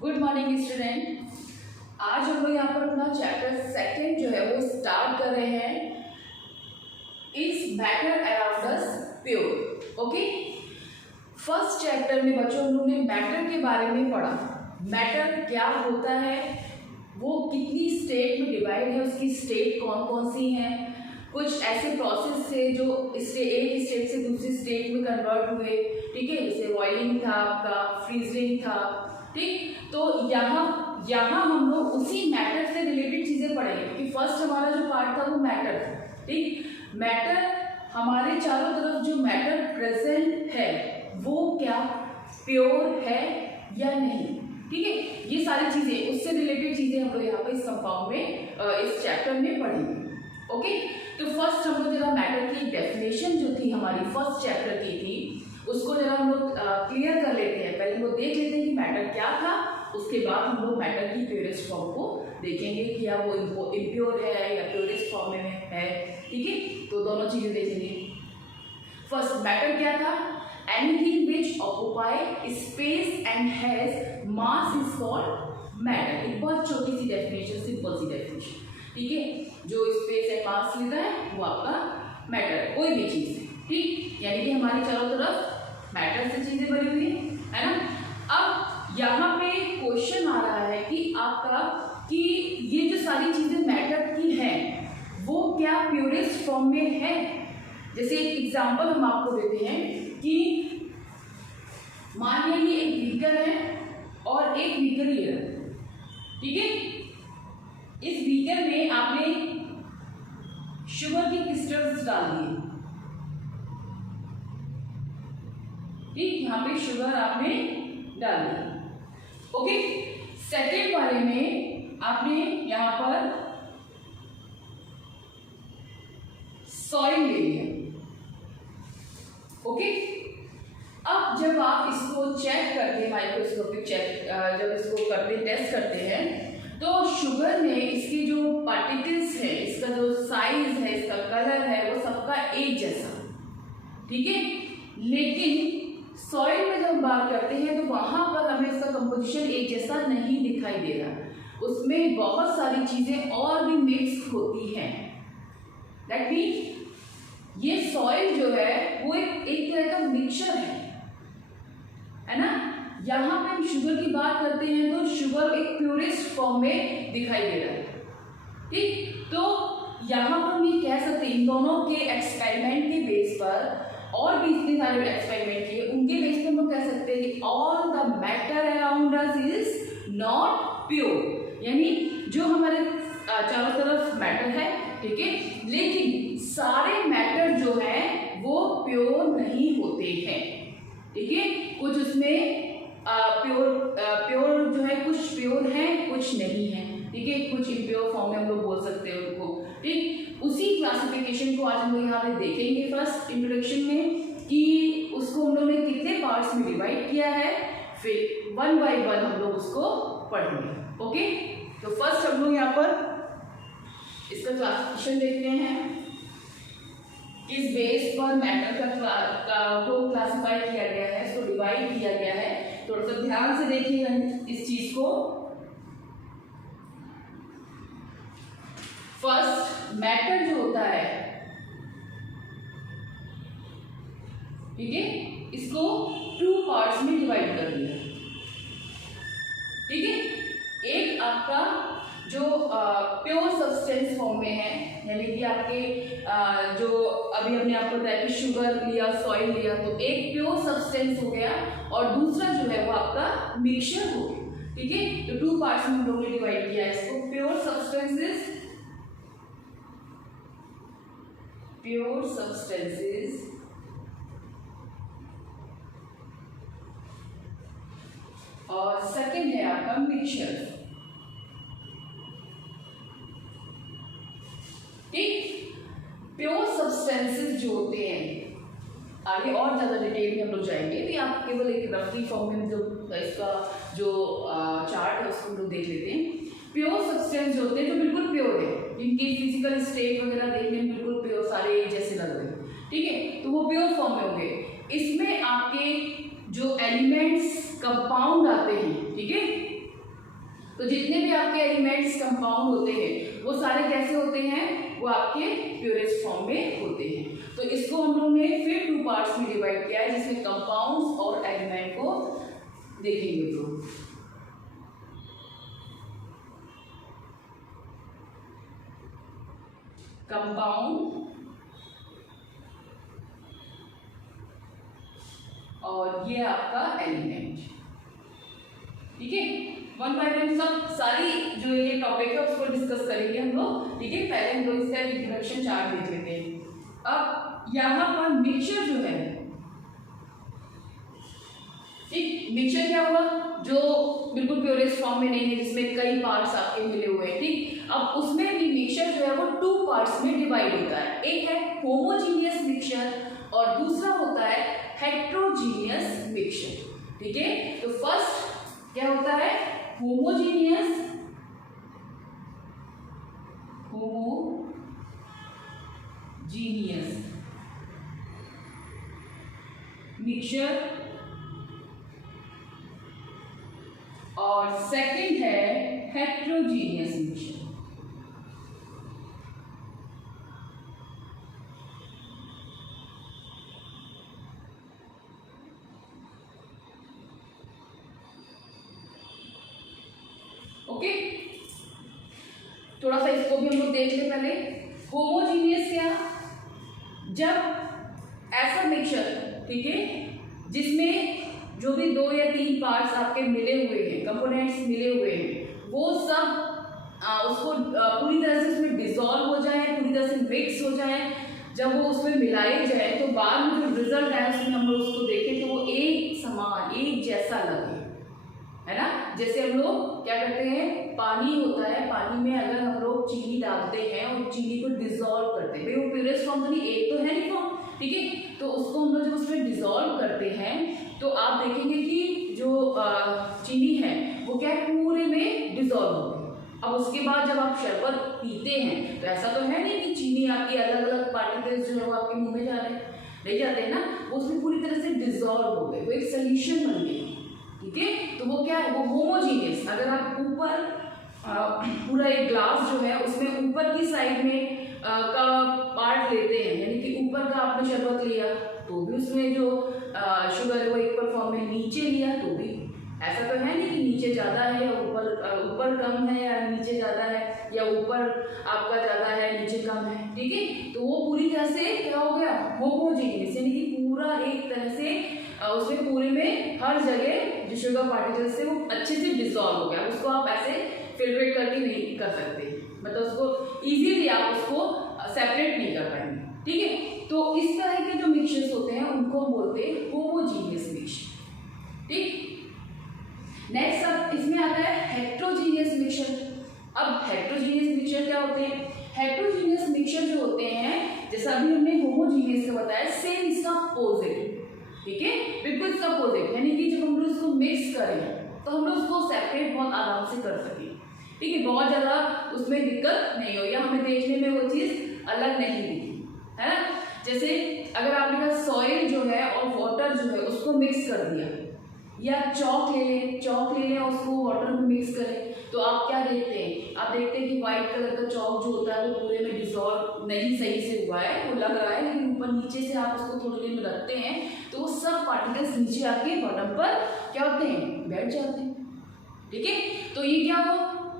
Good morning student. आज हम लोग यहाँ पर अपना चैप्टर सेकंड जो है वो स्टार्ट कर रहे हैं। Is matter around us pure. Okay, first chapter में बच्चों हम लोगों ने मैटर के बारे में पढ़ा। मैटर क्या होता है, वो कितनी स्टेट में डिवाइड है, उसकी स्टेट कौन कौन सी हैं, कुछ ऐसे प्रोसेस थे जो एक स्टेट से दूसरी स्टेट में कन्वर्ट हुए। ठीक है, जैसे बॉइलिंग था, आपका फ्रीजिंग था। ठीक, तो यहाँ हम लोग उसी मैटर से रिलेटेड चीजें पढ़ेंगे, क्योंकि फर्स्ट हमारा जो पार्ट था वो मैटर था। ठीक, मैटर हमारे चारों तरफ जो मैटर प्रेजेंट है वो क्या प्योर है या नहीं। ठीक है, ये सारी चीजें, उससे रिलेटेड चीजें हम लोग यहाँ पे इस कंपाउंड में इस चैप्टर में पढ़ेंगे। ओके, तो फर्स्ट हम लोग जरा मैटर की डेफिनेशन जो थी हमारी फर्स्ट चैप्टर की थी, उसको जरा हम लोग क्लियर कर लेते हैं। पहले हम लोग देख लेते हैं कि मैटर क्या था, उसके बाद हम लोग मैटर की प्योरेस्ट फॉर्म को देखेंगे कि क्या वो इम्प्योर है या प्योरेस्ट फॉर्म में है। ठीक है, तो दोनों चीजें देखेंगे। फर्स्ट मैटर क्या था, anything which occupy space and has mass is called matter. एक बहुत छोटी सी डेफिनेशन, सिंपल सी डेफिनेशन। ठीक है, जो स्पेस एंड मास लेता है वो आपका मैटर, कोई भी चीज है। ठीक, यानी कि हमारे चारों तरफ मैटर से चीजें बनी हुई है ना। अब यहाँ पे क्वेश्चन आ रहा है कि आपका कि ये जो सारी चीजें मैटर की हैं वो क्या प्योरेस्ट फॉर्म में है। जैसे एक एग्जांपल हम आपको देते हैं कि मान लीजिए एक बीकर है और एक बीकर ये है। ठीक है, इस बीकर में आपने शुगर की क्रिस्टल्स डाल दिए। ठीक, यहाँ पे शुगर आपने डाल दी। ओके, सेकेंड वाले में आपने यहाँ पर सॉइल ले लिया। ओके, अब जब आप इसको चेक करते हैं, माइक्रोस्कोपिक चेक जब इसको करते टेस्ट करते हैं, तो शुगर में इसके जो पार्टिकल्स है, इसका जो साइज है, इसका कलर है, वो सबका एक जैसा। ठीक है, लेकिन सॉइल में जब बात करते हैं तो वहां पर हमें इसका कंपोजिशन एक जैसा नहीं दिखाई दे रहा, उसमें बहुत सारी चीजें और भी मिक्स होती हैं। दैट मीन्स ये सॉइल जो है वो एक तरह का मिक्सचर है ना। यहाँ पे हम शुगर की बात करते हैं तो शुगर एक प्योरेस्ट फॉर्म में दिखाई दे रहा है। ठीक, तो यहाँ पर हम ये कह सकते हैं, इन दोनों के एक्सपेरिमेंट के बेस पर, और भी इतने सारे एक्सपेरिमेंट किए, उनके बेस पर हम लोग कह सकते हैं कि all the matter around us is not pure. यानी जो हमारे चारों तरफ मैटर है, ठीक है, लेकिन सारे मैटर जो है वो प्योर नहीं होते हैं। ठीक है, कुछ उसमें प्योर जो है, कुछ प्योर है कुछ नहीं है। ठीक है, कुछ इम्प्योर फॉर्म में हम लोग बोल सकते हैं उनको। ठीक, उसी क्लासिफिकेशन को आज हम लोग यहाँ पे देखेंगे फर्स्ट इंट्रोडक्शन में, कि उसको हम लोग ने कितने पार्ट्स में डिवाइड किया है, फिर वन बाय वन हम लोग उसको पढ़ेंगे। ओके, तो फर्स्ट हम लोग यहाँ पर इसका क्लासिफिकेशन देखते हैं। किस बेस पर मैटर को क्लासिफाई किया गया है, इसको डिवाइड किया गया है। थोड़ा सा ध्यान से देखिएगा इस चीज को। फर्स्ट मैटर जो होता है, ठीक है, इसको 2 पार्ट्स में डिवाइड कर दिया। ठीक है, एक आपका जो प्योर सब्सटेंस फॉर्म में है, यानी कि आपके जो अभी हमने आपको बताया कि शुगर लिया, सॉइल लिया, तो एक प्योर सब्सटेंस हो गया और दूसरा जो है वो आपका मिक्सचर हो गया। ठीक है, तो 2 पार्ट्स में हम लोगों ने डिवाइड किया है इसको। प्योर सब्सटेंसेस और सेकंड है आपका मिक्सचर। ठीक, प्योर सब्सटेंसेस जो होते हैं, आगे और ज्यादा डिटेल में हम लोग जाएंगे, भी आप केवल एक रफली फॉर्म में जो इसका जो चार्ट है उसको हम लोग देख लेते हैं। प्योर सब्सटेंस जो होते हैं, जो बिल्कुल प्योर है, जिनकी फिजिकल स्टेट वगैरह देखने में बिल्कुल प्योर सारे जैसे लग रहे हैं। ठीक है, तो वो प्योर फॉर्म में होंगे। इसमें आपके जो एलिमेंट्स कंपाउंड आते हैं, ठीक है, तो जितने भी आपके एलिमेंट्स कंपाउंड होते हैं वो सारे कैसे होते हैं, वो आपके प्योरेस्ट फॉर्म में होते हैं। तो इसको हम लोगों ने फिर 2 पार्ट्स में डिवाइड किया है, जिसमें कंपाउंड्स और एलिमेंट को देखेंगे। तो कंपाउंड और ये आपका एलिमेंट, ठीक है। वन बाय वन सब सारी जो ये टॉपिक है उसको डिस्कस करेंगे हम लोग, ठीक है। पहले हम लोग इसका इंट्रोडक्शन चार्ट देख लेते हैं। अब यहाँ पर मिक्सचर जो है, ठीक, मिक्सचर क्या हुआ, जो बिल्कुल प्योरेस्ट फॉर्म में नहीं है, जिसमें कई पार्ट्स आपके मिले हुए हैं, ठीक। अब उसमें भी मिक्सचर जो है वो 2 पार्ट्स में डिवाइड होता है। एक है होमोजीनियस मिक्सचर और दूसरा होता है हेट्रोजीनियस मिक्सचर, ठीक है। तो फर्स्ट क्या होता है, होमोजीनियस मिक्सचर और सेकंड है हेट्रोजीनियस मिक्सचर। ओके, थोड़ा सा इसको भी हम लोग देख ले पहले। होमोजीनियस क्या, जब ऐसा मिक्सचर, ठीक है, जिसमें जो भी 2 या 3 पार्ट्स आपके मिले हुए हैं, कंपोनेंट्स मिले हुए हैं, वो सब उसको पूरी तरह से उसमें डिसॉल्व हो जाए, पूरी तरह से मिक्स हो जाए। जब वो उसमें मिलाए जाए तो बाद में जो रिजल्ट आए उसमें हम लोग उसको देखें तो वो एक समान, एक जैसा लगे, है ना। जैसे हम लोग क्या करते हैं, पानी होता है, पानी में अगर हम लोग चीनी डालते हैं और चीनी को डिसॉल्व करते हैं, वो प्योरेस्ट फॉर्म तो नहीं, एक तो है नहीं फॉर्म, ठीक है। तो उसको हम लोग जब उसमें डिसॉल्व करते हैं तो आप देखेंगे कि जो चीनी है वो क्या पूरे में डिसॉल्व हो गई। अब उसके बाद जब आप शरबत पीते हैं तो ऐसा तो है नहीं कि चीनी आपकी अलग अलग पार्टिकल्स जो है वो आपके मुंह में जा रहे हैं, नहीं जाते हैं ना, वो उसमें पूरी तरह से डिसॉल्व हो गए, वो एक सोल्यूशन बन गई, ठीक है। तो वो क्या है, वो होमोजीनियस। अगर आप ऊपर पूरा एक ग्लास जो है उसमें ऊपर की साइड में का पार्ट लेते हैं, यानी कि ऊपर का आपने शरबत लिया तो भी उसमें जो शुगर है वो इक्वल फॉर्म में, नीचे लिया तो भी ऐसा तो है नहीं कि नीचे ज़्यादा है या ऊपर कम है, या नीचे ज़्यादा है या ऊपर आपका ज़्यादा है नीचे कम है, ठीक है। तो वो पूरी तरह से क्या हो गया, होमोजीनियस, यानी कि पूरा एक तरह से उसमें पूरे में हर जगह जो शुगर पार्टिकल्स थे वो अच्छे से डिसॉल्व हो गया। उसको आप ऐसे फिल्ट्रेट करके नहीं कर सकते, मतलब उसको इजीली आप उसको सेपरेट नहीं कर पाएंगे, ठीक है। तो इस तरह के जो मिक्सचर्स होते हैं उनको हम बोलते हैं होमोजीनियस मिक्सचर, ठीक। नेक्स्ट अब इसमें आता है हेट्रोजीनियस मिक्सचर। अब हेट्रोजीनियस मिक्सचर क्या होते हैं, हेट्रोजीनियस मिक्सचर जो होते हैं, जैसा अभी हमने होमोजीनियस का बताया, सेम इसका अपोजिट, ठीक है, बिल्कुल इसका अपोजिट, यानी कि जब हम लोग इसको मिक्स करें तो हम लोग उसको सेपरेट बहुत आराम से कर सकें, ठीक है, बहुत ज़्यादा उसमें दिक्कत नहीं हो, या हमें देखने में वो चीज़ अलग नहीं दिखी, है ना। जैसे अगर आपने कहा सॉइल जो है और वाटर जो है उसको मिक्स कर दिया, या चौक ले लें और उसको वाटर में मिक्स करें, तो आप क्या देखते हैं, आप देखते हैं कि व्हाइट कलर का चौक जो होता है वो पूरे में डिसॉल्व नहीं सही से हुआ है, वो लग रहा है, लेकिन ऊपर नीचे से आप उसको थोड़ी देर में रखते हैं तो वो सब पार्टिकल्स नीचे आके बॉटम पर क्या होते हैं, बैठ जाते हैं, ठीक है। तो ये क्या हो,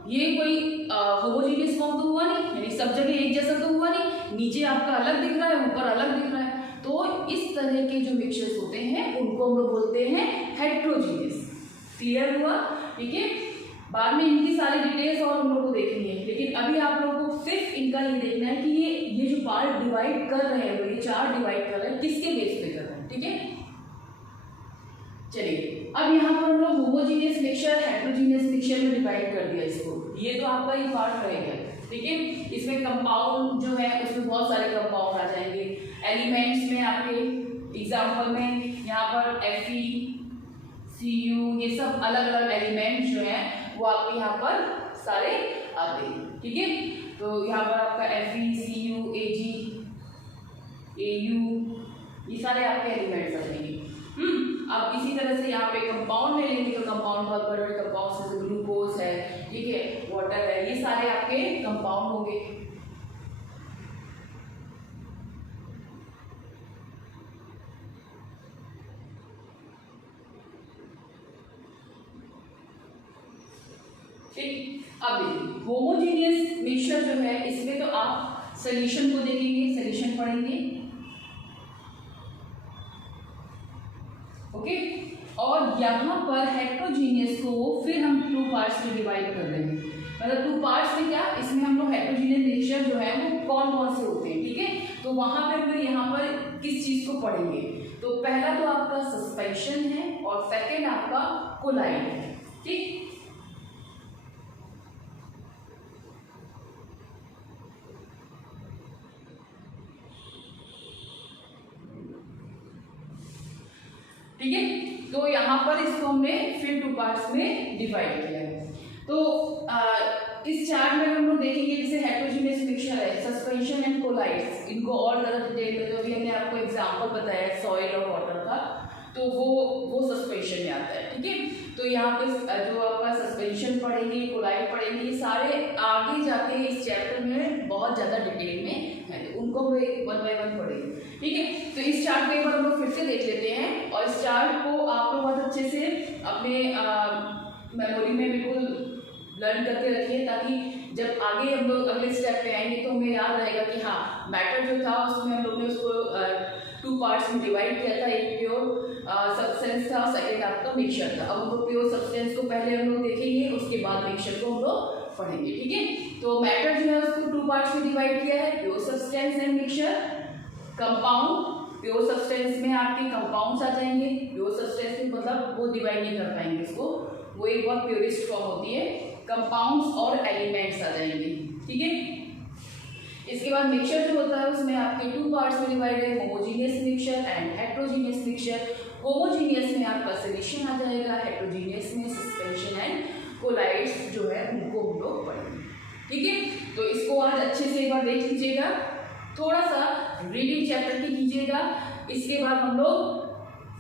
ये कोई होमोजीनियस फॉर्म तो हुआ नहीं, यानी सब जगह एक जैसा तो हुआ नहीं, नीचे आपका अलग दिख रहा है, ऊपर अलग दिख रहा है। तो इस तरह के जो मिक्सचर्स होते हैं उनको हम लोग बोलते हैं हेट्रोजीनियस। क्लियर हुआ, ठीक है। बाद में इनकी सारी डिटेल्स और हम लोग को देखनी है, लेकिन अभी आप लोगों को सिर्फ इनका ये देखना है कि ये जो पार्ट डिवाइड कर रहे हैं, ये 4 डिवाइड कर रहे हैं, किसके बेस पे कर रहे हैं, ठीक है। चलिए अब यहाँ पर हम लोग होमोजीनियस मिक्सचर, हेट्रोजीनियस मिक्सचर में डिवाइड कर दिया इसको, ये तो आपका ये पार्ट रहेगा, ठीक है। इसमें कंपाउंड जो है उसमें बहुत सारे कंपाउंड आ जाएंगे। एलिमेंट्स में आपके एग्जाम्पल में यहाँ पर Fe, Cu, ये सब अलग अलग एलिमेंट जो हैं वो आपके यहाँ पर सारे आते हैं, ठीक है। तो यहाँ पर आपका Fe, Cu, Ag, Au, ये सारे आपके एलिमेंट्स आ जाएंगे। अब इसी तरह तरह से यहाँ पे कंपाउंड ले लेंगे तो कंपाउंड बहुत बड़े बड़े कंपाउंड जैसे ग्लूकोज है, ठीक है, वाटर है, ये सारे आपके कंपाउंड होंगे। ठीक, अब देखिए होमोजीनियस मिक्सचर जो है इसमें तो आप सॉल्यूशन को देखेंगे, सॉल्यूशन पढ़ेंगे, ओके। और यहाँ पर हेट्रोजीनियस को फिर हम 2 पार्ट्स में डिवाइड कर रहे हैं, मतलब 2 पार्ट्स में क्या, इसमें हम लोग हेट्रोजीनियस मिक्सचर जो है वो कौन कौन से होते हैं, ठीक है। तो वहां पे फिर यहाँ पर किस चीज को पढ़ेंगे, तो पहला तो आपका सस्पेंशन है और सेकेंड आपका कोलाइड है, ठीक। ठीक है, तो यहाँ पर इसको हमने फिर 2 पार्ट्स में डिवाइड किया है। तो इस चार्ट में हम लोग देखेंगे जैसे हेट्रोजीनियस मिक्सचर है, सस्पेंशन एंड कोलाइड्स, इनको और ज़्यादा डिटेल में, जो भी हमने आपको एग्जांपल बताया सॉइल और वाटर का, तो वो सस्पेंशन में आता है, ठीक है। तो यहाँ पे जो आपका सस्पेंशन पढ़ेंगे, कोलाइड पढ़ेंगे, ये सारे आगे जाके इस चैप्टर में बहुत ज़्यादा डिटेल में है, तो उनको हम 1 बाय 1 पढ़ेंगे, ठीक है। तो इस चार्ट को एक बार हम लोग फिर से देख लेते हैं और इस चार्ट को आप लोग बहुत अच्छे से अपने मेमोरी में बिल्कुल लर्न करके रखिए, ताकि जब आगे हम लोग अगले स्टेप पे आएंगे तो हमें याद रहेगा कि हाँ मैटर जो था उसमें हम लोग ने उसको 2 पार्ट्स में डिवाइड किया था, एक प्योर सब्सटेंस था, सेकेंड आपका मिक्सचर था। अब हम लोग प्योर सब्सटेंस को पहले हम लोग देखेंगे, उसके बाद मिक्सचर को हम लोग पढ़ेंगे, ठीक है। तो मैटर जो है उसको 2 पार्ट्स में डिवाइड किया है, pure substance and mixture. Compound, pure substance में आपके कंपाउंड्स आ जाएंगे, प्योर सब्सटेंस में मतलब वो डिवाइड नहीं कर पाएंगे उसको, वो एक बहुत प्योरिस्ट फॉर्म होती है, कंपाउंड्स और एलिमेंट्स आ जाएंगे, ठीक है। इसके बाद मिक्सचर जो होता है उसमें आपके 2 पार्ट्स में डिवाइड है, homogeneous mixture and heterogeneous mixture. Homogeneous में आपका सॉल्यूशन आ जाएगा, हेट्रोजीनियस में सस्पेंशन एंड कोलाइड्स जो है उनको हम लोग पढ़ेंगे, ठीक है। तो इसको आज अच्छे से एक बार देख लीजिएगा, थोड़ा सा रीडिंग चैप्टर की कीजिएगा। इसके बाद हम लोग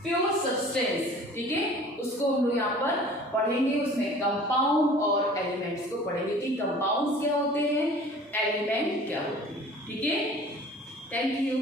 प्योर सब्सटेंस, ठीक है, उसको हम लोग यहाँ पर पढ़ेंगे, उसमें कंपाउंड और एलिमेंट्स को पढ़ेंगे कि कंपाउंड्स क्या होते हैं, एलिमेंट क्या होते हैं, ठीक है। Thank you.